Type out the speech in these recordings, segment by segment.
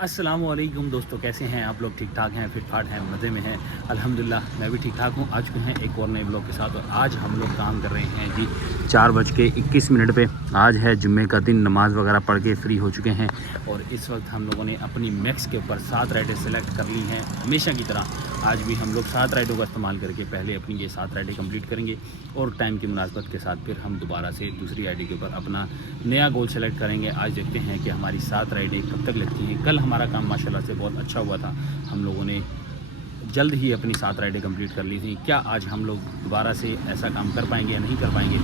अस्सलाम वालेकुम दोस्तों, कैसे हैं आप लोग? ठीक ठाक हैं, फिट फाट हैं, मज़े में हैं? अल्हम्दुलिल्लाह मैं भी ठीक ठाक हूँ। आ चुके हैं एक और नए ब्लॉग के साथ और आज हम लोग काम कर रहे हैं जी 4:21 पे। आज है जुम्मे का दिन, नमाज़ वगैरह पढ़ के फ्री हो चुके हैं और इस वक्त हम लोगों ने अपनी मैक्स के ऊपर 7 राइडें सेलेक्ट कर ली हैं। हमेशा की तरह आज भी हम लोग 7 राइडों का इस्तेमाल करके पहले अपनी ये 7 राइडें कंप्लीट करेंगे और टाइम की मुनासबत के साथ फिर हम दोबारा से दूसरी राइड के ऊपर अपना नया गोल सेलेक्ट करेंगे। आज देखते हैं कि हमारी 7 राइडें कब तक लगती हैं। कल हमारा काम माशाल्लाह से बहुत अच्छा हुआ था, हम लोगों ने जल्द ही अपनी 7 राइडें कंप्लीट कर ली थी। क्या आज हम लोग दोबारा से ऐसा काम कर पाएंगे या नहीं कर पाएंगे,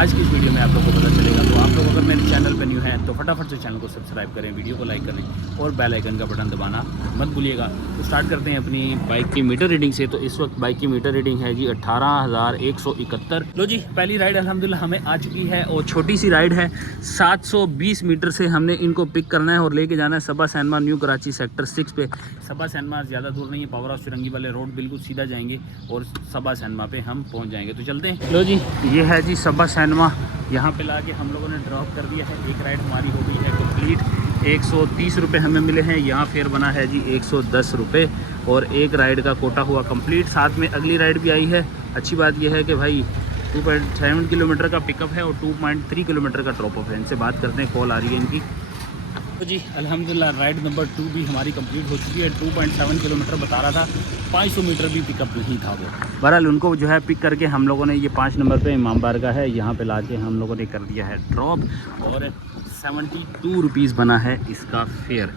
आज की इस वीडियो में आप लोगों को पता चलेगा। तो आप लोग अगर मेरे चैनल पर न्यू हैं तो फटाफट से चैनल को सब्सक्राइब करें, वीडियो को लाइक करें और बेल आइकन का बटन दबाना मत भूलिएगा। तो स्टार्ट करते हैं अपनी बाइक की मीटर रीडिंग से। तो इस वक्त बाइक की मीटर रीडिंग है जी 18,171। लो जी, पहली राइड अल्हम्दुलिल्लाह हमें आ चुकी है और छोटी सी राइड है। 720 मीटर से हमने इनको पिक करना है और लेके जाना है सबा सैनमा न्यू कराची सेक्टर 6 पे। सबा सैनमा ज़्यादा दूर नहीं है, पावर हाउस फिरंगी वाले रोड बिल्कुल सीधा जाएंगे और सबा सैनमा पे हम पहुंच जाएंगे। तो चलते हैं। लो जी, ये है जी सबा सैनमा। यहाँ पे लाके हम लोगों ने ड्रॉप कर दिया है। एक राइड हमारी हो गई है कंप्लीट। 130 रुपये हमें मिले हैं। यहाँ फेयर बना है जी 110 रुपये और एक राइड का कोटा हुआ कंप्लीट। साथ में अगली राइड भी आई है। अच्छी बात यह है कि भाई 2.7 किलोमीटर का पिकअप है और 2.3 किलोमीटर का ड्रॉप ऑफ है। इनसे बात करते हैं, कॉल आ रही है इनकी। तो जी अल्हम्दुलिल्लाह राइड नंबर 2 भी हमारी कंप्लीट हो चुकी है। 2.7 किलोमीटर बता रहा था, 500 मीटर भी पिकअप नहीं था वो। बहरहाल उनको जो है पिक करके हम लोगों ने ये 5 नंबर पे इमाम बारगाह है, यहाँ पे लाके हम लोगों ने कर दिया है ड्रॉप और 72 रुपीज़ बना है इसका फेयर।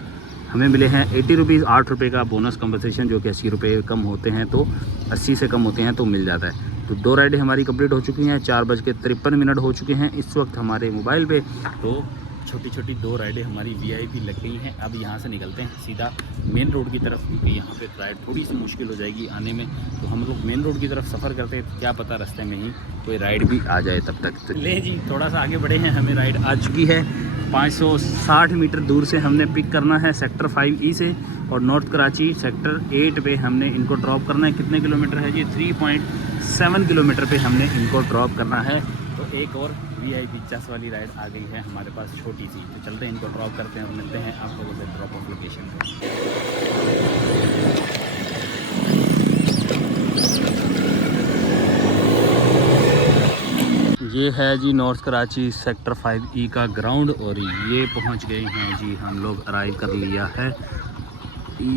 हमें मिले हैं 80 रुपीज़, 8 रुपये का बोनस कंपनसेशन, जो कि 80 रुपये कम होते हैं तो 80 से कम होते हैं तो मिल जाता है। तो 2 राइडें हमारी कंप्लीट हो चुकी हैं। 4:53 हो चुके हैं इस वक्त हमारे मोबाइल पे। तो छोटी छोटी 2 राइडें हमारी वीआईपी लग गई हैं। अब यहाँ से निकलते हैं सीधा मेन रोड की तरफ, क्योंकि यहाँ पे राइड थोड़ी सी मुश्किल हो जाएगी आने में। तो हम लोग मेन रोड की तरफ सफ़र करते हैं, क्या पता रास्ते में ही कोई राइड भी आ जाए तब तक। तो ले जी, थोड़ा सा आगे बढ़े हैं, हमें राइड आ चुकी है। 560 मीटर दूर से हमने पिक करना है सेक्टर 5E से और नॉर्थ कराची सेक्टर 8 पे हमने इनको ड्रॉप करना है। कितने किलोमीटर है जी? 3.7 किलोमीटर पे हमने इनको ड्रॉप करना है। तो एक और वीआईपी 50 वाली राइड आ गई है हमारे पास, छोटी सी। तो चलते हैं, इनको ड्रॉप करते हैं और मिलते हैं आप लोगों से ड्रॉप ऑफ लोकेशन पे। ये है जी नॉर्थ कराची सेक्टर 5E का ग्राउंड और ये पहुंच गए हैं जी, हम लोग अराइव कर लिया है।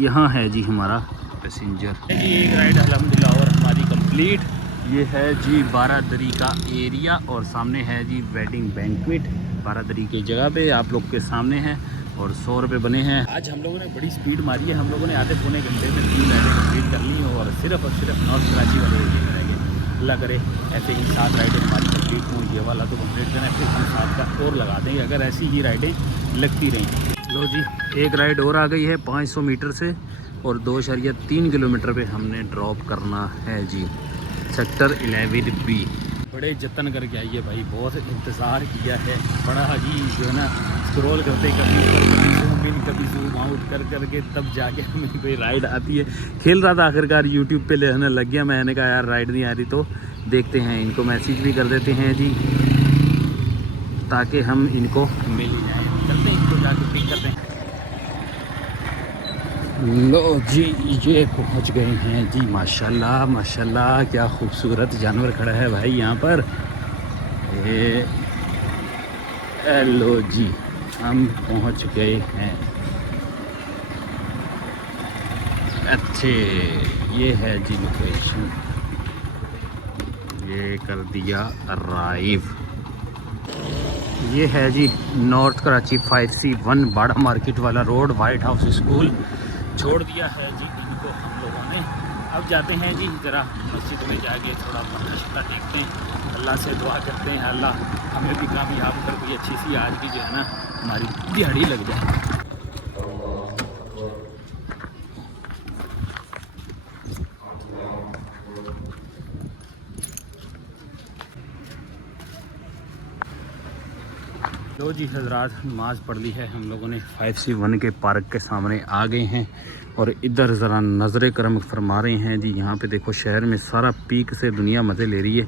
यहाँ है जी हमारा पैसेंजर जी। एक राइड अल्हम्दुलिल्लाह और हमारी कंप्लीट। ये है जी बारादरी का एरिया और सामने है जी वेडिंग बैंक्वेट। बारादरी की जगह पे आप लोग के सामने है और 100 रुपये बने हैं। आज हम लोगों ने बड़ी स्पीड मारी है। हम लोगों ने आधे पौने घंटे में 3 राइडें कंप्लीट कर ली और सिर्फ और सिर्फ नॉर्थ कराची वाले एरिया में रह गए। अल्लाह करे ऐसे ही 7 राइडें हमारी कंप्लीट हों। ये वाला तो कंप्लीट करें, फिर हम 7 का और लगा देंगे अगर ऐसी ही राइडें लगती रहें। लो जी, एक राइड और आ गई है 500 मीटर से और 2.3 किलोमीटर पे हमने ड्रॉप करना है जी सेक्टर 11B। बड़े जतन करके आइए भाई, बहुत इंतज़ार किया है। बड़ा जी जो है ना स्क्रॉल करते कभी ऊपर कभी जूम इन कभी जूम आउट कर करके तब जाके हमें कोई राइड आती है। खेल रहा था आखिरकार यूट्यूब पे लेने लग गया। मैंने कहा यार राइड नहीं आ रही, तो देखते हैं, इनको मैसेज भी कर देते हैं जी ताकि हम इनको मिल ही जाए। चलते हैं, इनको जाके पिक करते हैं। लो जी, ये पहुंच गए हैं जी। माशाल्लाह माशाल्लाह, क्या खूबसूरत जानवर खड़ा है भाई यहाँ पर। लो जी, हम पहुंच गए हैं। अच्छे, ये है जी लोकेशन, ये कर दिया अराइव। ये है जी नॉर्थ कराची 5C1 बाड़ा मार्केट वाला रोड, वाइट हाउस स्कूल। छोड़ दिया है जी इनको हम लोगों ने। अब जाते हैं जी ज़रा मस्जिद में जाके थोड़ा नश्ता देखते हैं, अल्लाह से दुआ करते हैं अल्लाह हमें भी कामयाब कर कोई अच्छी सी आज की जो है ना हमारी दिहाड़ी लग जाए। लो जी हजरात, नमाज़ पढ़ ली है हम लोगों ने। 5C1 के पार्क के सामने आ गए हैं और इधर ज़रा नज़र करम फरमा रहे हैं जी। यहाँ पे देखो शहर में सारा पीक से दुनिया मज़े ले रही है,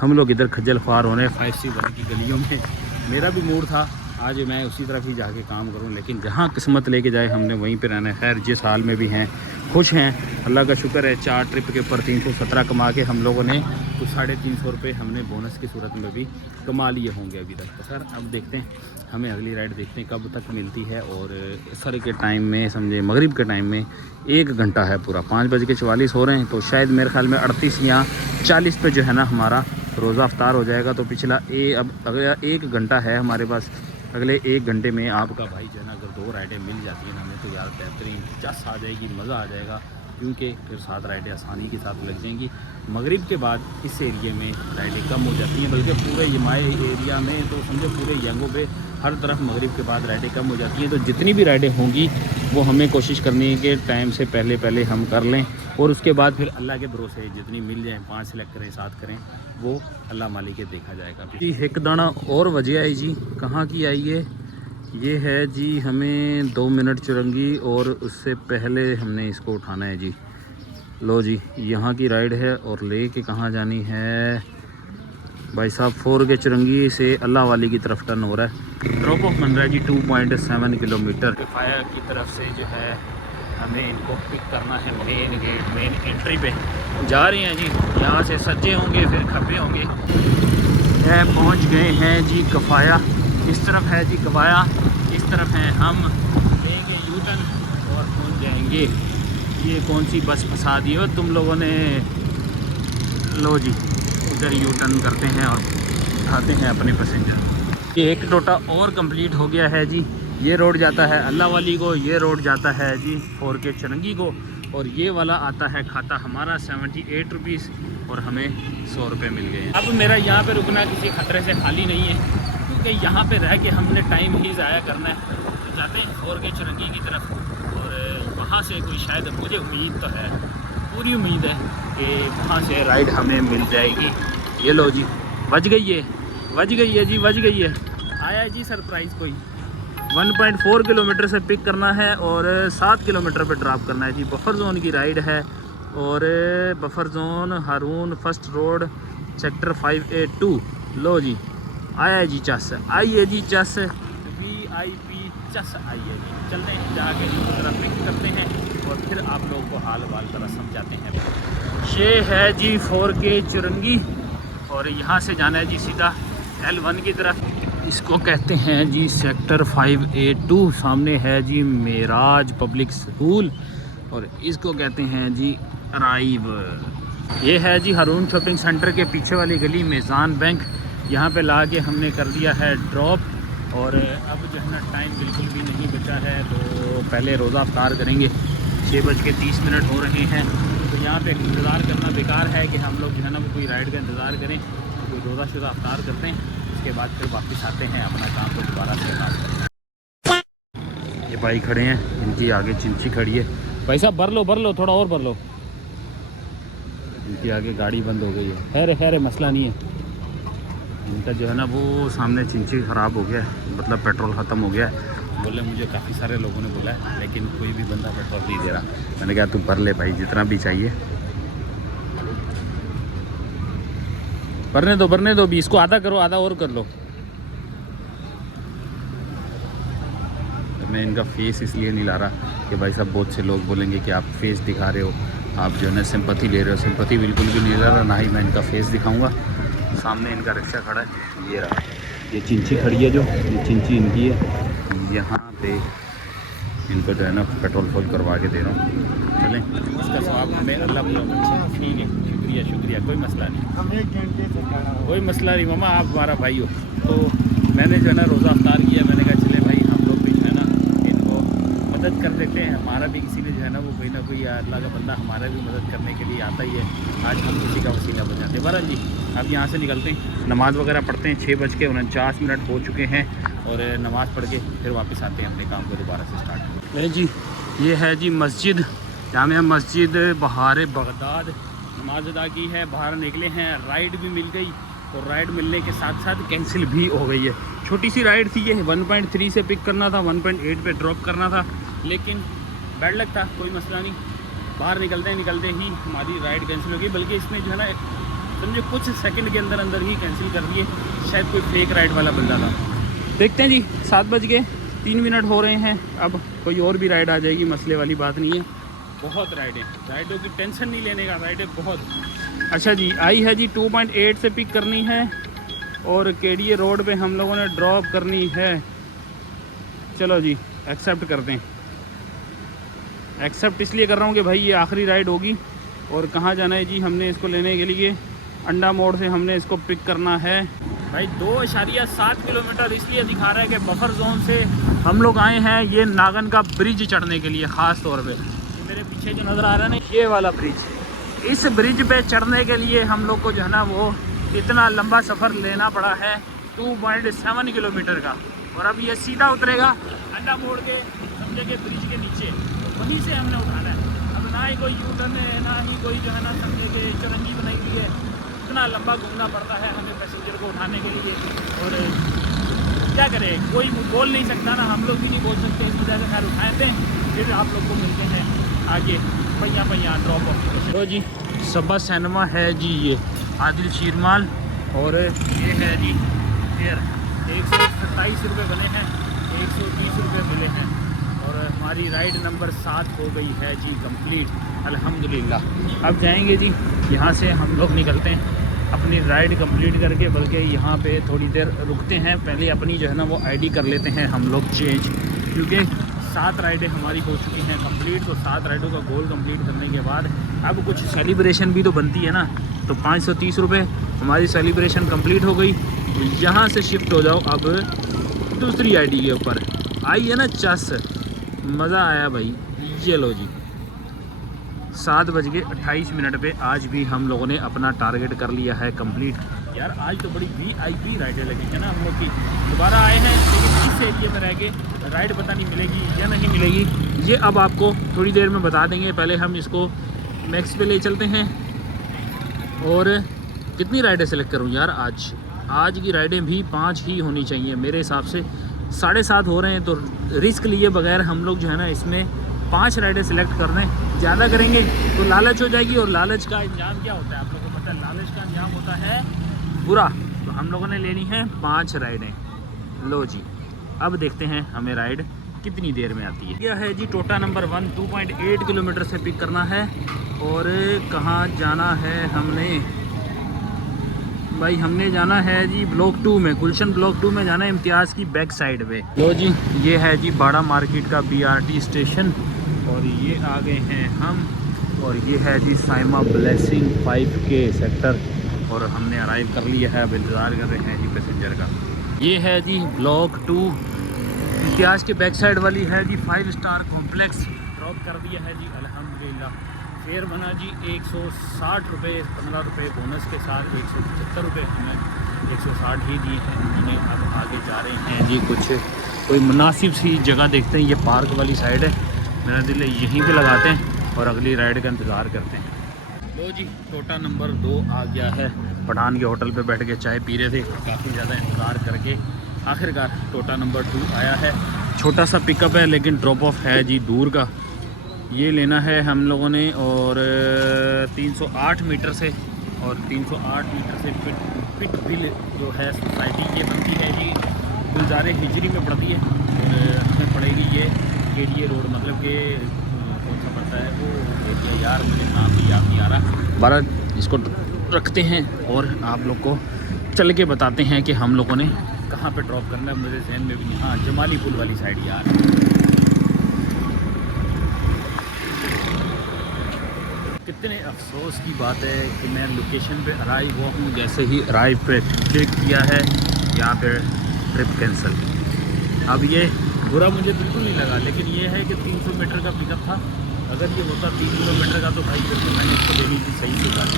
हम लोग इधर खज्जल ख्वार हो रहे हैं 5C1 की गलियों में। मेरा भी मूड था आज मैं उसी तरफ ही जाके काम करूं, लेकिन जहां किस्मत लेके जाए हमने वहीं पे रहना है। खैर जिस हाल में भी हैं खुश हैं, अल्लाह का शुक्र है। 4 ट्रिप के ऊपर 317 कमा के हम लोगों ने कुछ 350 रुपये हमने बोनस की सूरत में भी कमा लिए होंगे अभी तक। तो सर अब देखते हैं, हमें अगली राइड देखते हैं कब तक मिलती है। और सर के टाइम में समझे मगरिब के टाइम में 1 घंटा है पूरा, 5:44 हो रहे हैं। तो शायद मेरे ख्याल में 38 या 40 पे जो है ना हमारा रोज़ा अफ्तार हो जाएगा। तो पिछला अब अगला 1 घंटा है हमारे पास। अगले 1 घंटे में आपका भाई जो है ना अगर 2 राइडें मिल जाती हैं ना हमें, तो यार बेहतरीन चस आ जाएगी, मज़ा आ जाएगा। क्योंकि फिर 7 राइडें आसानी के साथ लग जाएंगी। मगरिब के बाद इस एरिए में राइडें कम हो जाती हैं, बल्कि पूरे यमाए एरिया में तो समझो पूरे यंगों पे हर तरफ मगरिब के बाद राइडें कम हो जाती हैं। तो जितनी भी राइडें होंगी वो हमें कोशिश करनी है कि टाइम से पहले हम कर लें, और उसके बाद फिर अल्लाह के भरोसे जितनी मिल जाए, 5 सेलेक्ट करें, 7 करें, वो अल्लाह मालिक के देखा जाएगा। जी एक दाना और वजह है जी, कहाँ की आई है? ये है जी हमें 2 मिनट चुरंगी, और उससे पहले हमने इसको उठाना है जी। लो जी यहाँ की राइड है, और ले के कहाँ जानी है भाई साहब? 4 के चुरंगी से अल्लाह वाली की तरफ टर्न हो रहा है। ड्रॉप ऑफ बन रहा है जी 2.7 किलोमीटर। किफ़ाया की तरफ से जो है हमें इनको पिक करना है मेन गेट, मेन एंट्री पे जा रहे हैं जी। यहाँ से सज्जे होंगे फिर खब्बे होंगे। पहुँच गए हैं जी कफ़ाया। इस तरफ है जी कफ़ाया, इस तरफ है हम, लेंगे यूटर्न और पहुँच जाएंगे। ये कौन सी बस फंसा दी हो तुम लोगों ने? लो जी उधर यूटर्न करते हैं और उठाते हैं अपने पैसेंजर। ये एक टोटा और कंप्लीट हो गया है जी। ये रोड जाता है अल्लाह वाली को, ये रोड जाता है जी 4 के चुरंगी को, और ये वाला आता है खाता हमारा 78 रुपीज़, और हमें 100 रुपये मिल गए। अब मेरा यहाँ पे रुकना किसी ख़तरे से खाली नहीं है, क्योंकि यहाँ पे रह के हमने टाइम ही ज़ाया करना है। तो जाते हैं 4 के चुरंगी की तरफ, और वहाँ से कोई शायद, मुझे उम्मीद तो है, पूरी उम्मीद है कि वहाँ से राइड हमें मिल जाएगी। ये लो जी बज गई है जी, बज गई है। आया जी सरप्राइज़ कोई। 1.4 किलोमीटर से पिक करना है और 7 किलोमीटर पे ड्रॉप करना है जी। बफर जोन की राइड है, और बफर जोन हारून फर्स्ट रोड सेक्टर 5A2। लो जी आया जी चस, आइए जी चस, VIP चस आइए जी। चलते हैं जाके जरा पिक करते हैं, और फिर आप लोगों को हाल वाल तरह समझाते हैं। ये है जी 4 के चुरंगी, और यहाँ से जाना है जी सीधा L1 की तरफ। इसको कहते हैं जी सेक्टर 5A2। सामने है जी मेराज पब्लिक स्कूल, और इसको कहते हैं जी अराइव। ये है जी हारून शॉपिंग सेंटर के पीछे वाली गली मेज़ान बैंक। यहाँ पे ला के हमने कर दिया है ड्रॉप, और अब जो है ना टाइम बिल्कुल भी नहीं बचा है, तो पहले रोज़ा अफ्तार करेंगे। 6:30 हो रहे हैं। तो यहाँ पे इंतज़ार करना बेकार है कि हम लोग जो है ना वो कोई राइड का इंतज़ार करें, कोई रोज़ा शुदा अफ्तार करते हैं, उसके बाद फिर वापस आते हैं अपना काम को दोबारा से काम। ये भाई खड़े हैं, इनकी आगे चिंची खड़ी है। भाई साहब भर लो थोड़ा और भर लो। इनकी आगे गाड़ी बंद हो गई है। खैर मसला नहीं है। इनका जो है ना वो सामने चिंची ख़राब हो गया है, मतलब पेट्रोल ख़त्म हो गया है। बोले मुझे काफ़ी सारे लोगों ने बोला है, लेकिन कोई भी बंदा पेट्रोल नहीं दे रहा। मैंने कहा तू भर ले भाई जितना भी चाहिए, भरने दो भी। इसको आधा करो, आधा और कर लो। मैं इनका फेस इसलिए नहीं ला रहा कि भाई साहब बहुत से लोग बोलेंगे कि आप फेस दिखा रहे हो, आप जो है ना सिंपैथी ले रहे हो। सिंपैथी बिल्कुल भी नहीं ले रहा, ना ही मैं इनका फेस दिखाऊंगा। सामने इनका रिक्शा खड़ा है, ये रहा। ये चिंची खड़ी है, जो ये चिंची इनकी है। यहाँ पे इनको जो है ना पेट्रोल फुल करवा के दे रहा हूँ। चलें, इसका स्वाब हमें अल्लाह ठीक है, शुक्रिया, कोई मसला नहीं, कोई मसला नहीं मामा, आप हमारा भाई हो। तो मैंने जो है ना रोज़ा अफ्तार किया। मैंने कहा चले भाई हम लोग भी जो है ना इनको मदद कर देते हैं। हमारा भी किसी ने जो है ना वो कोई ना कोई अल्लाह का बंदा हमारा भी मदद करने के लिए आता ही है। आज हम किसी का वसीला बन जाते हैं। बहरहाल जी अब यहाँ से निकलते हैं, नमाज़ वगैरह पढ़ते हैं। 6:49 हो चुके हैं, और नमाज़ पढ़ के फिर वापस आते हैं अपने काम को दोबारा से स्टार्ट। नहीं जी ये है जी मस्जिद, जामिया मस्जिद बहार बगदाद। नमाज अदा की है, बाहर निकले हैं। राइड भी मिल गई, और राइड मिलने के साथ साथ कैंसिल भी हो गई है। छोटी सी राइड थी ये, 1.3 से पिक करना था, 1.8 पे ड्रॉप करना था, लेकिन बैड लक था, कोई मसला नहीं। बाहर निकलते ही हमारी राइड कैंसिल हो गई, बल्कि इसने जो है ना समझो कुछ सेकंड के अंदर ही कैंसिल कर दिए। शायद कोई फेक राइड वाला बंदा था। देखते हैं जी, 7:03 हो रहे हैं। अब कोई और भी राइड आ जाएगी, मसले वाली बात नहीं है। बहुत राइडें, राइडों की टेंशन नहीं लेने का, राइडें बहुत। अच्छा जी, आई है जी 2.8 से पिक करनी है और केडीए रोड पे हम लोगों ने ड्रॉप करनी है। चलो जी, एक्सेप्ट कर दें। एक्सेप्ट इसलिए कर रहा हूँ कि भाई ये आखिरी राइड होगी। और कहाँ जाना है जी हमने इसको लेने के लिए? अंडा मोड़ से हमने इसको पिक करना है। भाई 2.7 किलोमीटर इसलिए दिखा रहा है कि बफर जोन से हम लोग आए हैं ये नागन का ब्रिज चढ़ने के लिए। ख़ास तौर पे मेरे पीछे जो नज़र आ रहा है ना, ये वाला ब्रिज, इस ब्रिज पे चढ़ने के लिए हम लोग को जो है ना वो इतना लंबा सफ़र लेना पड़ा है, 2.7 किलोमीटर का। और अब ये सीधा उतरेगा अंडा मोड़ के, समझे के ब्रिज के नीचे, तो वहीं से हमने उठाना है। अब ना ही कोई यू टर्न है, ना ही कोई जो है ना समझे के चौरंगी बनाई हुई है। इतना लंबा घूमना पड़ता है हमें पैसेंजर को उठाने के लिए। और क्या करें, कोई बोल नहीं सकता ना, हम लोग भी नहीं बोल सकते। इस वजह से खैर उठाए थे। फिर आप लोग को मिलते हैं आगे पहिया ड्रॉप ऑफ। तो जी सबा सिनेमा है जी, ये आदिल शीरमाल। और ये है जी फिर 127 रुपये बने हैं, 130 रुपये मिले हैं। और हमारी राइड नंबर 7 हो गई है जी कंप्लीट, अल्हम्दुलिल्लाह। अब जाएंगे जी यहाँ से हम लोग, निकलते हैं अपनी राइड कंप्लीट करके। बल्कि यहाँ पे थोड़ी देर रुकते हैं, पहले अपनी जो है ना वो आईडी कर लेते हैं हम लोग चेंज, क्योंकि 7 राइडें हमारी हो चुकी हैं कंप्लीट। तो 7 राइडों का गोल कंप्लीट करने के बाद अब कुछ सेलिब्रेशन भी तो बनती है ना। तो 530 रुपये हमारी सेलिब्रेशन कंप्लीट हो गई। तो यहाँ से शिफ्ट हो जाओ अब दूसरी आईडी के ऊपर। आई है ना चस, मज़ा आया भाई। ये लो जी, 7:28 पे आज भी हम लोगों ने अपना टारगेट कर लिया है कंप्लीट। यार आज तो बड़ी VIP राइडें लगी है ना हम लोग की। दोबारा आए हैं लेकिन इस एरिया में रह के राइड पता नहीं मिलेगी या नहीं मिलेगी, ये अब आपको थोड़ी देर में बता देंगे। पहले हम इसको मैक्स पे ले चलते हैं। और कितनी राइडें सेलेक्ट करूँ यार? आज की राइडें भी 5 ही होनी चाहिए मेरे हिसाब से। 7:30 हो रहे हैं, तो रिस्क लिए बगैर हम लोग जो है ना इसमें 5 राइडें सेलेक्ट कर रहे हैं। ज़्यादा करेंगे तो लालच हो जाएगी, और लालच का अंजाम क्या होता है आप लोगों को पता है? लालच का अंजाम होता है बुरा। तो हम लोगों ने लेनी है 5 राइडें। लो जी, अब देखते हैं हमें राइड कितनी देर में आती है। यह है जी टोटा नंबर 1, 2.8 किलोमीटर से पिक करना है। और कहाँ जाना है हमने? भाई हमने जाना है जी ब्लॉक 2 में, गुलशन ब्लॉक 2 में जाना है, इम्तियाज़ की बैक साइड पे। लो जी, ये है जी बाड़ा मार्केट का BRT स्टेशन। और ये आ गए हैं हम। और ये है जी साइमा ब्लेसिंग 5K सेक्टर। और हमने अराइव कर लिया है, अब इंतज़ार कर रहे हैं जी पैसेंजर का। ये है जी ब्लॉक 2, इम्तियाज़ के बैक साइड वाली है जी 5 स्टार कॉम्प्लेक्स। ड्रॉप कर दिया है जी अल्हम्दुलिल्लाह। फेयर बना जी 160 रुपये, 15 रुपये बोनस के साथ 175 रुपये हमें 160 ही दिए हैं उन्होंने। अब आगे जा रहे हैं जी, कुछ कोई मुनासिब सी जगह देखते हैं। ये पार्क वाली साइड है, मेरा दिल है यहीं पे लगाते हैं और अगली राइड का इंतज़ार करते हैं। लो जी, टोटा नंबर 2 आ गया है। पठान के होटल पे बैठ के चाय पी रहे थे, काफ़ी ज़्यादा इंतज़ार करके आखिरकार टोटा नंबर 2 आया है। छोटा सा पिकअप है लेकिन ड्रॉप ऑफ है जी दूर का। ये लेना है हम लोगों ने। और 308 मीटर से, और 308 मीटर से पिट बिल जो है सोसाइटी ये बनती है जी गुलजार हिजरी में पड़ती है। और हमें पड़ेगी ये केडीए रोड, मतलब कि कौन सा पड़ता है वो एरिया, यार मुझे नाम भी याद नहीं आ रहा। 12 इसको रखते हैं और आप लोग को चल के बताते हैं कि हम लोगों ने कहाँ पे ड्रॉप करना है। मेरे जहन में भी नहीं, हाँ जमाली पुल वाली साइड यार। कितने अफसोस की बात है कि मैं लोकेशन पे अराइव हुआ हूँ, जैसे ही अराइव पे क्लिक किया है यहाँ पे ट्रिप कैंसिल। अब ये बुरा मुझे बिल्कुल नहीं लगा, लेकिन ये है कि 300 मीटर का पिकअप था। अगर ये होता 3 किलोमीटर का तो भाई फिर तो मैंने इसको देनी थी सही से गाड़ी,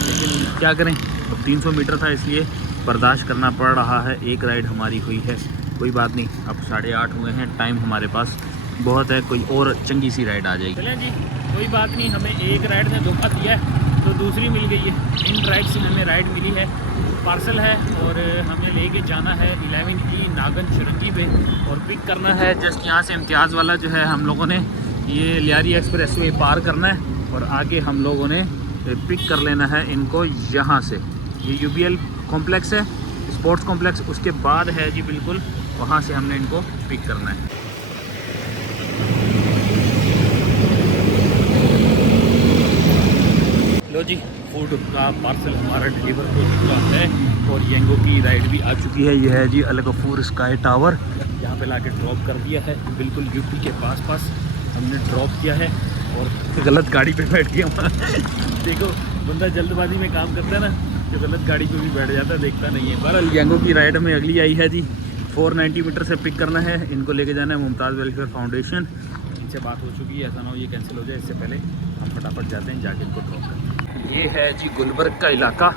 लेकिन क्या करें, अब 300 मीटर था इसलिए बर्दाश्त करना पड़ रहा है। एक राइड हमारी हुई है, कोई बात नहीं। अब 8:30 हुए हैं, टाइम हमारे पास बहुत है, कोई और चंगी सी राइड आ जाएगी। चलें जी, कोई बात नहीं। हमें एक राइड ने धोखा दिया है तो दूसरी मिल गई है। इन राइड से हमें राइड मिली है, पार्सल है। और हमें लेके जाना है 11E नागन चुरंगी पे और पिक करना है जस्ट यहाँ से। इम्तियाज़ वाला जो है हम लोगों ने ये लियारी एक्सप्रेस वे पार करना है और आगे हम लोगों ने पिक कर लेना है इनको यहाँ से। ये UBL कॉम्प्लेक्स है, स्पोर्ट्स कॉम्प्लेक्स। उसके बाद है जी बिल्कुल वहाँ से हमने इनको पिक करना है। लो जी, फूड का पार्सल हमारा डिलीवर हो चुका है और येंगो की राइड भी आ चुकी है। ये है जी अल गफूर स्काई टावर, यहाँ पे लाके ड्रॉप कर दिया है, बिल्कुल यूपी के पास हमने ड्रॉप किया है और गलत गाड़ी पे बैठ गया। देखो बंदा जल्दबाजी में काम करता है ना, तो गलत गाड़ी पे भी बैठ जाता है, देखता नहीं है। बहरहाल येंगो की राइड में अगली आई है जी, 490 मीटर से पिक करना है, इनको लेके जाना है मुमताज़ वेलफेयर फाउंडेशन। इनसे बात हो चुकी है, ऐसा ना हो ये कैंसिल हो जाए, इससे पहले हम फटाफट जाते हैं, जाके इनको ड्रॉप करते हैं। ये है जी गुलबर्ग का इलाका,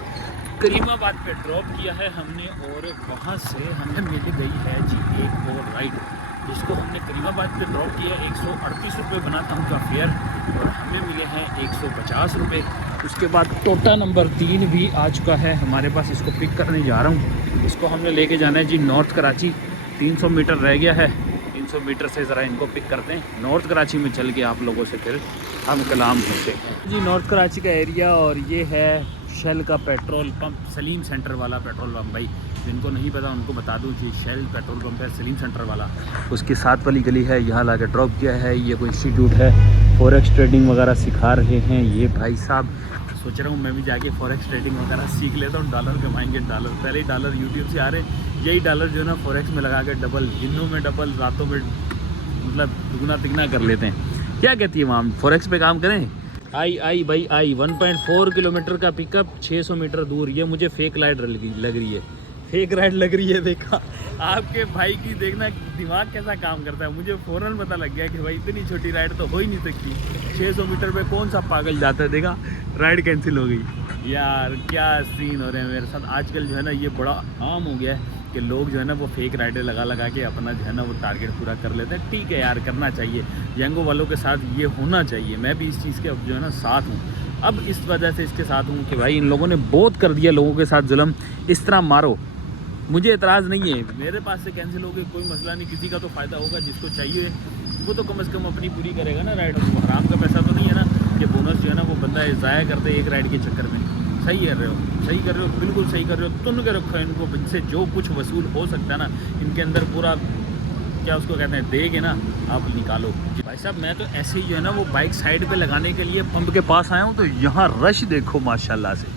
करीमाबाद पे ड्रॉप किया है हमने और वहाँ से हमें मिल गई है जी एक और राइड, जिसको हमने करीमाबाद पे ड्रॉप किया। 138 रुपये बना था उनका फेयर और हमें मिले हैं 150 रुपये। उसके बाद टोटा नंबर 3 भी आ चुका है हमारे पास, इसको पिक करने जा रहा हूँ। इसको हमने लेके जाना है जी नॉर्थ कराची, 300 मीटर रह गया है, 300 मीटर से ज़रा इनको पिक करते हैं। नॉर्थ कराची में चल के आप लोगों से फिर हम कलाम होते हैं जी। नॉर्थ कराची का एरिया और ये है शेल का पेट्रोल पंप, सलीम सेंटर वाला पेट्रोल पंप। भाई जिनको नहीं पता उनको बता दूं जी, शेल पेट्रोल पंप है सलीम सेंटर वाला, उसकी साथ वाली गली है, यहाँ ला के ड्रॉप किया है। ये कोई इंस्टीट्यूट है, फॉरेक्स ट्रेडिंग वगैरह सिखा रहे हैं ये भाई साहब। सोच रहा हूँ मैं भी जाके फॉरेक्स ट्रेडिंग वगैरह सीख लेता हूँ, डॉलर कमाएंगे। डॉलर पहले ही डॉलर यूट्यूब से आ रहे, यही डॉलर जो है ना फॉरेक्स में लगा के डबल, दिनों में डबल, रातों में मतलब दुगना तिगना कर लेते हैं। क्या कहती है वहाँ, फॉरेक्स पे काम करें? आई भाई आई 1.4 किलोमीटर का पिकअप 600 मीटर दूर। ये मुझे फेक राइड लग रही है, फेक राइड लग रही है। देखा आपके भाई की, देखना दिमाग कैसा काम करता है। मुझे फ़ौरन पता लग गया कि भाई इतनी छोटी राइड तो हो ही नहीं सकती, 600 मीटर पे कौन सा पागल जाता है। देखा राइड कैंसिल हो गई। यार क्या सीन हो रहे हैं मेरे साथ आजकल, जो है ना ये बड़ा आम हो गया है कि लोग जो है ना वो फेक राइडें लगा के अपना जो है ना वो टारगेट पूरा कर लेते हैं। ठीक है यार, करना चाहिए, येंगो वालों के साथ ये होना चाहिए। मैं भी इस चीज़ के अब जो है ना साथ हूँ, अब इस वजह से इसके साथ हूँ कि भाई इन लोगों ने बहुत कर दिया लोगों के साथ जुल्म। इस तरह मारो, मुझे एतराज़ नहीं है, मेरे पास से कैंसिल हो गए कोई मसला नहीं, किसी का तो फ़ायदा होगा, जिसको चाहिए वो तो कम से कम अपनी पूरी करेगा ना राइड। वो हराम का पैसा तो नहीं है ना कि बोनस जो है ना वो बंदा ज़ाया कर दे एक राइड के चक्कर में। सही कर रहे हो, सही कर रहे हो, बिल्कुल सही कर रहे हो। तुम के रखो इनको, इनसे जो कुछ वसूल हो सकता है ना, इनके अंदर पूरा क्या उसको कहते हैं देगे ना, आप निकालो। भाई साहब मैं तो ऐसे ही जो है ना वो बाइक साइड पे लगाने के लिए पंप के पास आया हूँ, तो यहाँ रश देखो माशाल्लाह से,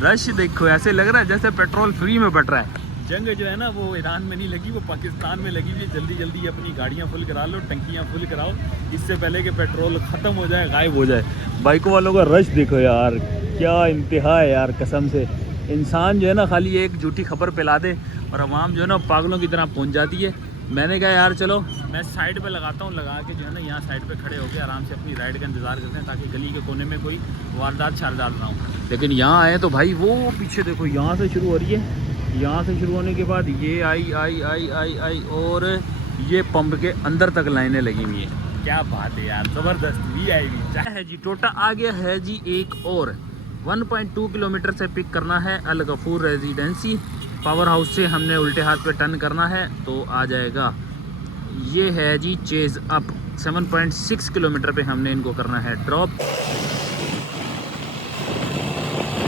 रश देखो, ऐसे लग रहा है जैसे पेट्रोल फ्री में बट रहा है। जंग जो है ना वो ईरान में नहीं लगी, वो पाकिस्तान में लगी हुई है। जल्दी जल्दी अपनी गाड़ियाँ फुल करा लो, टंकियाँ फुल कराओ, इससे पहले कि पेट्रोल ख़त्म हो जाए, गायब हो जाए। बाइकों वालों का रश देखो यार, क्या इंतहा है यार कसम से। इंसान जो है ना खाली एक झूठी खबर फैला दे और आवाम जो है ना पागलों की तरह पहुंच जाती है। मैंने कहा यार चलो मैं साइड पे लगाता हूँ, लगा के जो है ना यहाँ साइड पे खड़े होकर आराम से अपनी राइड का इंतज़ार करते हैं, ताकि गली के कोने में कोई वारदात शारदात ना हो। लेकिन यहाँ आए तो भाई वो पीछे देखो, यहाँ से शुरू हो रही है, यहाँ से शुरू होने के बाद ये आई और ये पंप के अंदर तक लाइनें लगी हुई हैं। क्या बात है यार, ज़बरदस्त VIP है जी। टोटा आ गया है जी एक और 1.2 किलोमीटर से पिक करना है अल गफूर रेजिडेंसी। पावर हाउस से हमने उल्टे हाथ पे टर्न करना है तो आ जाएगा। ये है जी चेज अप, 7.6 किलोमीटर पे हमने इनको करना है ड्रॉप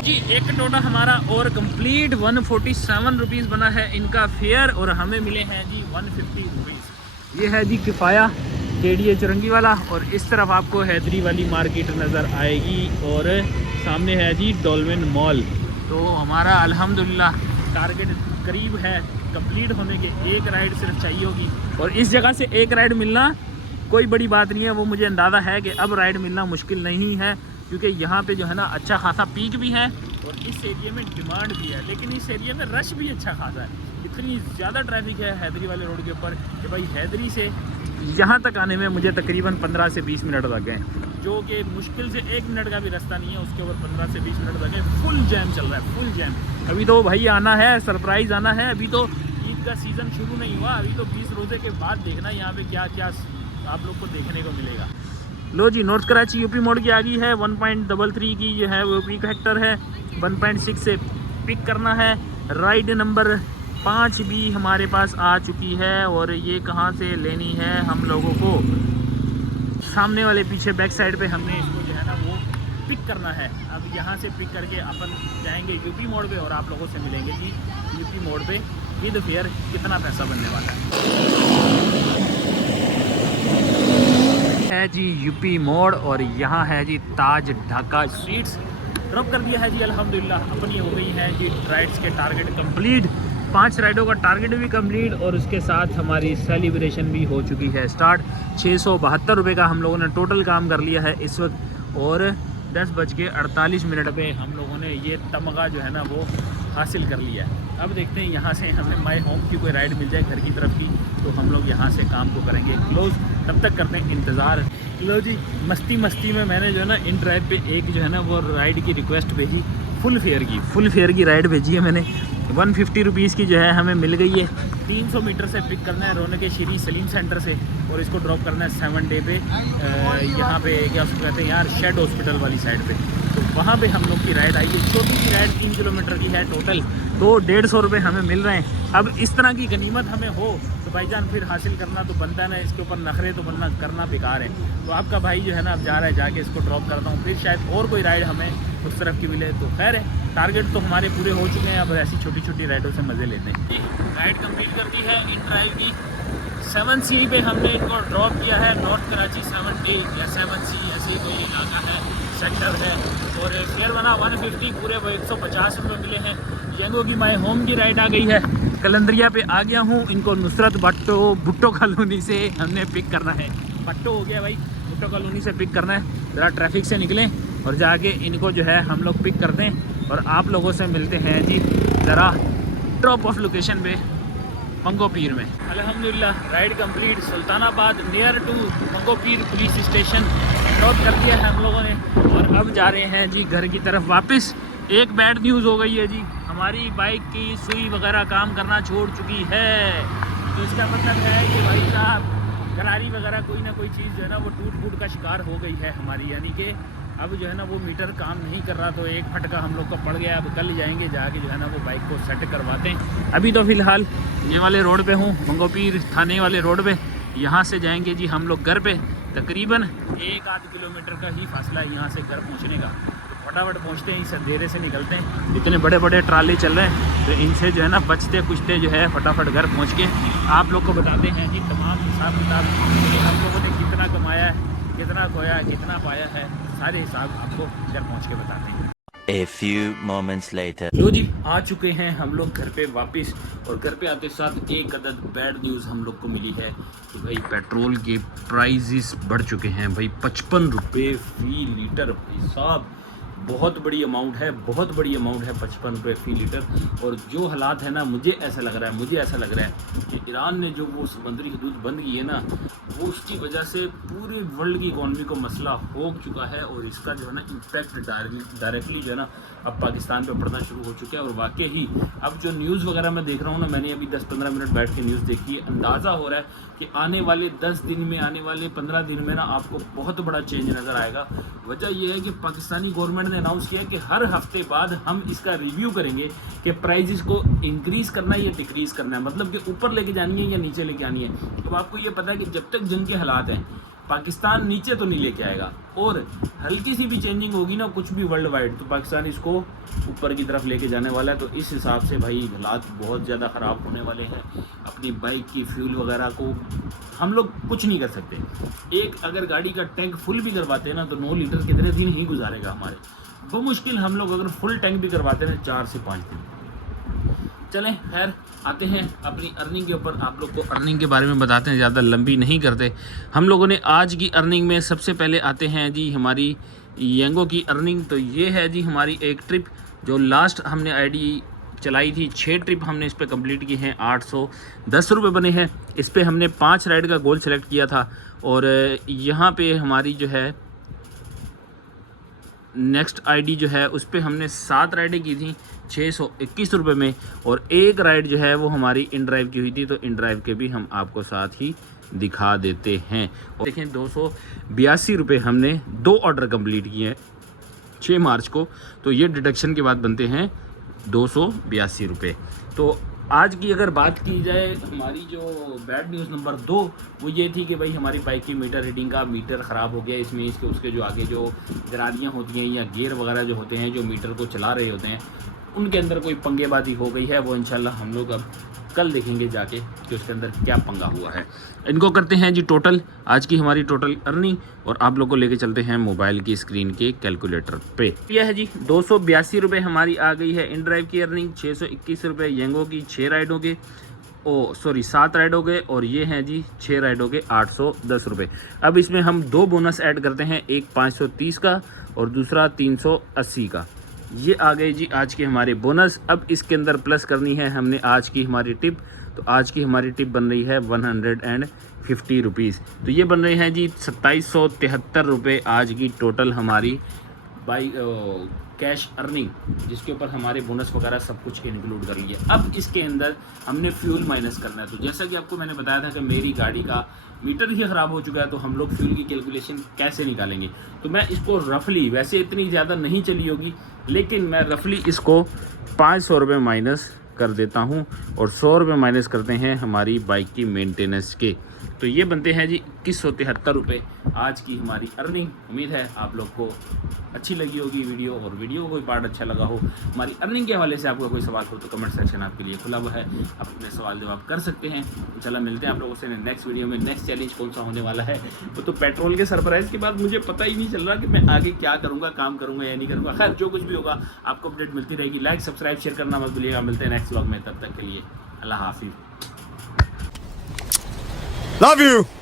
जी। एक टोटा हमारा और कंप्लीट 147 रुपीज़ बना है इनका फेयर और हमें मिले हैं जी 150 रुपीज़। ये है जी किफ़ाया KDA चुरंगी वाला और इस तरफ आपको हैदरी वाली मार्केट नज़र आएगी और सामने है जी डॉल्फिन मॉल। तो हमारा अल्हम्दुलिल्लाह टारगेट करीब है कंप्लीट होने के, एक राइड सिर्फ चाहिए होगी और इस जगह से एक राइड मिलना कोई बड़ी बात नहीं है। वो मुझे अंदाज़ा है कि अब राइड मिलना मुश्किल नहीं है, क्योंकि यहाँ पे जो है ना अच्छा खासा पीक भी है और इस एरिया में डिमांड भी है, लेकिन इस एरिया में रश भी अच्छा खासा है। इतनी ज़्यादा ट्रैफिक है हैदरी वाले रोड के ऊपर कि भाई हैदरी से यहाँ तक आने में मुझे तकरीबन 15 से 20 मिनट लग गए, जो कि मुश्किल से 1 मिनट का भी रास्ता नहीं है, उसके ऊपर 15 से 20 मिनट लग गए। फुल जैम चल रहा है, फुल जैम। अभी तो भाई आना है, सरप्राइज़ आना है, अभी तो ईद का सीज़न शुरू नहीं हुआ, अभी तो 20 रोज़े के बाद देखना यहाँ पे क्या क्या आप लोग को देखने को मिलेगा। लो जी, नॉर्थ कराची यूपी मोड़ की आ गई है, 1.33 की जो है वो पिक फैक्टर है, 1.6 से पिक करना है। राइड नंबर 5 भी हमारे पास आ चुकी है और ये कहाँ से लेनी है हम लोगों को, सामने वाले पीछे बैक साइड पे हमने इसको जो है ना वो पिक करना है। अब यहाँ से पिक करके अपन जाएंगे यूपी मोड़ पे और आप लोगों से मिलेंगे जी यूपी मोड़ पे। विद फेयर कितना पैसा बनने वाला है जी यूपी मोड़। और यहाँ है जी ताज ढाका स्ट्रीट्स। ड्रॉप कर दिया है जी अल्हम्दुलिल्लाह। अपनी हो गई है जी राइड्स के टारगेट कंप्लीट, 5 राइडों का टारगेट भी कंप्लीट और उसके साथ हमारी सेलिब्रेशन भी हो चुकी है स्टार्ट। 672 रुपये का हम लोगों ने टोटल काम कर लिया है इस वक्त। और 10:48 पे हम लोगों ने ये तमगा जो है ना वो हासिल कर लिया है। अब देखते हैं यहाँ से हमें माई होम की कोई राइड मिल जाए घर की तरफ की, तो हम लोग यहाँ से काम को करेंगे क्लोज। तब तक करते हैं इंतज़ार। लो जी, मस्ती मस्ती में मैंने जो है ना इन ड्राइव पे एक जो है ना वो राइड की रिक्वेस्ट भेजी, फुल फेयर की राइड भेजी है मैंने। 150 रुपीज़ की जो है हमें मिल गई है। 300 मीटर से पिक करना है रौनक श्री सलीम सेंटर से और इसको ड्रॉप करना है 7 डे पे यहाँ पे क्या उसको कहते हैं यार, शेड हॉस्पिटल वाली साइड पे। तो वहाँ पे हम लोग की राइड आई है। छोटी सी राइड 3 किलोमीटर की है टोटल, तो 150 रुपये हमें मिल रहे हैं। अब इस तरह की गनीमत हमें हो तो भाईजान फिर हासिल करना तो बनता है ना, इसके ऊपर नखरे तो बनना करना बेकार है। तो आपका भाई जो है ना अब जा रहा है, जाके इसको ड्रॉप करता हूँ, फिर शायद और कोई राइड हमें उस तरफ की मिले तो खैर है। टारगेट तो हमारे पूरे हो चुके हैं, अब ऐसी छोटी छोटी राइडों से मज़े लेते हैं। राइड कंप्लीट कर दी है इन ड्राइव की। 7C पे हमने इनको ड्रॉप किया है। नॉर्थ कराची 7A या 7C ऐसे कोई इलाका है, सेक्टर है। और फेयर बना 150, पूरे 150 रुपये मिले हैं। यंगो की माई होम की राइड आ गई है। कलंदरिया पे आ गया हूँ। इनको नुसरत भुट्टो कॉलोनी से हमने पिक करना है। भट्टो हो गया भाई, भुट्टो कॉलोनी से पिक करना है। ज़रा ट्रैफिक से निकलें और जाके इनको जो है हम लोग पिक कर दें और आप लोगों से मिलते हैं जी ज़रा ड्रॉप ऑफ लोकेशन पे मंगो पीर में। अल्हम्दुलिल्लाह ride complete. Sultanabad near to Mangho Pir police station drop कर दिया है हम लोगों ने और अब जा रहे हैं जी घर की तरफ वापस। एक बैड न्यूज़ हो गई है जी, हमारी बाइक की सुई वगैरह काम करना छोड़ चुकी है। तो इसका मतलब है कि भाई साहब गरारी वगैरह कोई ना कोई चीज़ जो है ना वो टूट फूट का शिकार हो गई है हमारी, यानी कि अब जो है ना वो मीटर काम नहीं कर रहा। तो एक फटका हम लोग को पड़ गया। अब कल जाएंगे, जाके जो है ना वो बाइक को सेट करवाते हैं। अभी तो फ़िलहाल ये वाले रोड पे हूँ, मंगो पीर थाने वाले रोड पे। यहाँ से जाएंगे जी हम लोग घर पे। तकरीबन 1-8 किलोमीटर का ही फासला है यहाँ से घर पहुँचने का। तो फटाफट पहुँचते हैं, इस अंधेरे से निकलते हैं। इतने बड़े बड़े ट्राले चल रहे हैं तो इनसे जो है ना बचते कुचते जो है फटाफट घर पहुँच के आप लोग को बताते हैं जी तमाम हिसाब किताब कि हम लोगों ने कितना कमाया है, कितना खोया, कितना पाया है, सारे हिसाब आपको घर पहुंच के बताते हैं। A few moments later. लो जी, आ चुके हैं हम लोग घर पे वापस। और घर पे आते साथ एक अदद बैड न्यूज़ हम लोग को मिली है कि भाई पेट्रोल के प्राइजेस बढ़ चुके हैं भाई। 55 रुपये फी लीटर। भाई साहब बहुत बड़ी अमाउंट है, बहुत बड़ी अमाउंट है 55 रुपये फी लीटर। और जो हालात है ना, मुझे ऐसा लग रहा है कि ईरान ने जो वो समंदरी हदूद बंद की है ना, वो उसकी वजह से पूरे वर्ल्ड की इकॉनमी को मसला हो चुका है। और इसका जो है ना इम्पैक्ट डायरेक्टली जो है ना अब पाकिस्तान पे पड़ना शुरू हो चुका है। और वाकई ही अब जो न्यूज़ वगैरह मैं देख रहा हूँ ना, मैंने अभी 10-15 मिनट बैठ के न्यूज़ देखी है, अंदाज़ा हो रहा है कि आने वाले 10 दिन में, आने वाले 15 दिन में ना आपको बहुत बड़ा चेंज नज़र आएगा। वजह यह है कि पाकिस्तानी गवर्नमेंट ने अनाउंस किया कि हर हफ्ते बाद हम इसका रिव्यू करेंगे कि प्राइजेस को इंक्रीज़ करना है या डिक्रीज़ करना है, मतलब कि ऊपर लेके जानी है या नीचे लेके आनी है। तो आपको ये पता है कि जब तक जंग के हालात हैं पाकिस्तान नीचे तो नहीं लेके आएगा। और हल्की सी भी चेंजिंग होगी ना कुछ भी वर्ल्ड वाइड, तो पाकिस्तान इसको ऊपर की तरफ लेके जाने वाला है। तो इस हिसाब से भाई हालात बहुत ज़्यादा ख़राब होने वाले हैं। अपनी बाइक की फ्यूल वगैरह को हम लोग कुछ नहीं कर सकते। एक अगर गाड़ी का टैंक फुल भी करवाते हैं ना, तो 9 लीटर कितने दिन ही गुजारेगा हमारे। बमुश्किल हम लोग अगर फुल टैंक भी करवाते हैं 4 से 5 दिन। चलें खैर आते हैं अपनी अर्निंग के ऊपर। आप लोग को अर्निंग के बारे में बताते हैं, ज़्यादा लंबी नहीं करते। हम लोगों ने आज की अर्निंग में सबसे पहले आते हैं जी हमारी यंगो की अर्निंग। तो ये है जी हमारी एक ट्रिप जो लास्ट हमने आईडी चलाई थी। 6 ट्रिप हमने इस पर कंप्लीट की हैं। 810 रुपये बने हैं। इस पर हमने 5 राइड का गोल सेलेक्ट किया था। और यहाँ पे हमारी जो है नेक्स्ट आईडी जो है उस पर हमने 7 राइडें की थी 621 रुपये में। और एक राइड जो है वो हमारी इन ड्राइव की हुई थी, तो इन ड्राइव के भी हम आपको साथ ही दिखा देते हैं। और देखें 282 रुपये हमने 2 ऑर्डर कंप्लीट किए हैं 6 मार्च को। तो ये डिडक्शन के बाद बनते हैं 282 रुपये। तो आज की अगर बात की जाए, हमारी जो बैड न्यूज़ नंबर 2 वो ये थी कि भाई हमारी बाइक की मीटर रीडिंग का मीटर ख़राब हो गया। इसमें इसके उसके जो आगे जो गरारियाँ होती हैं या गियर वगैरह जो होते हैं जो मीटर को चला रहे होते हैं, उनके अंदर कोई पंगेबाजी हो गई है। वो इंशाल्लाह हम लोग अब कल देखेंगे जाके कि उसके अंदर क्या पंगा हुआ है। इनको करते हैं जी टोटल, आज की हमारी टोटल अर्निंग, और आप लोग को लेके चलते हैं मोबाइल की स्क्रीन के कैलकुलेटर पे। यह है जी 282 रुपये हमारी आ गई है इन ड्राइव की अर्निंग, 621 रुपये येंगो की 6 राइडों के, 7 राइड हो गए, और ये हैं जी 6 राइड हो गए 810 रुपये। अब इसमें हम 2 बोनस ऐड करते हैं, एक 530 का और दूसरा 380 का। ये आ गए जी आज के हमारे बोनस। अब इसके अंदर प्लस करनी है हमने आज की हमारी टिप, तो आज की हमारी टिप बन रही है 150 रुपीज़। तो ये बन रहे हैं जी 2773 रुपये आज की टोटल हमारी बाई कैश अर्निंग, जिसके ऊपर हमारे बोनस वगैरह सब कुछ इंक्लूड कर लिया। अब इसके अंदर हमने फ्यूल माइनस करना है। तो जैसा कि आपको मैंने बताया था कि मेरी गाड़ी का मीटर ही ख़राब हो चुका है, तो हम लोग फ्यूल की कैलकुलेशन कैसे निकालेंगे। तो मैं इसको रफली, वैसे इतनी ज़्यादा नहीं चली होगी, लेकिन मैं रफली इसको 500 रुपये माइनस कर देता हूँ, और 100 रुपये माइनस करते हैं हमारी बाइक की मेंटेनेंस के। तो ये बनते हैं जी 2173 रुपये आज की हमारी अर्निंग। उम्मीद है आप लोग को अच्छी लगी होगी वीडियो, और वीडियो को कोई पार्ट अच्छा लगा हो। हमारी अर्निंग के हवाले से आपका कोई सवाल हो तो कमेंट सेक्शन आपके लिए खुला हुआ है, आप अपने सवाल जवाब कर सकते हैं। चला मिलते हैं आप लोगों से नेक्स्ट वीडियो में। नेक्स्ट चैलेंज कौन सा होने वाला है वो तो पेट्रोल के सरप्राइज़ के बाद मुझे पता ही नहीं चल रहा कि मैं आगे क्या करूँगा, काम करूँगा या नहीं करूँगा। खैर जो कुछ भी होगा आपको अपडेट मिलती रहेगी। लाइक सब्सक्राइब शेयर करना मत भूलिएगा। मिलते हैं नेक्स्ट व्लॉग में, तब तक के लिए अल्लाह हाफिज़। Love you!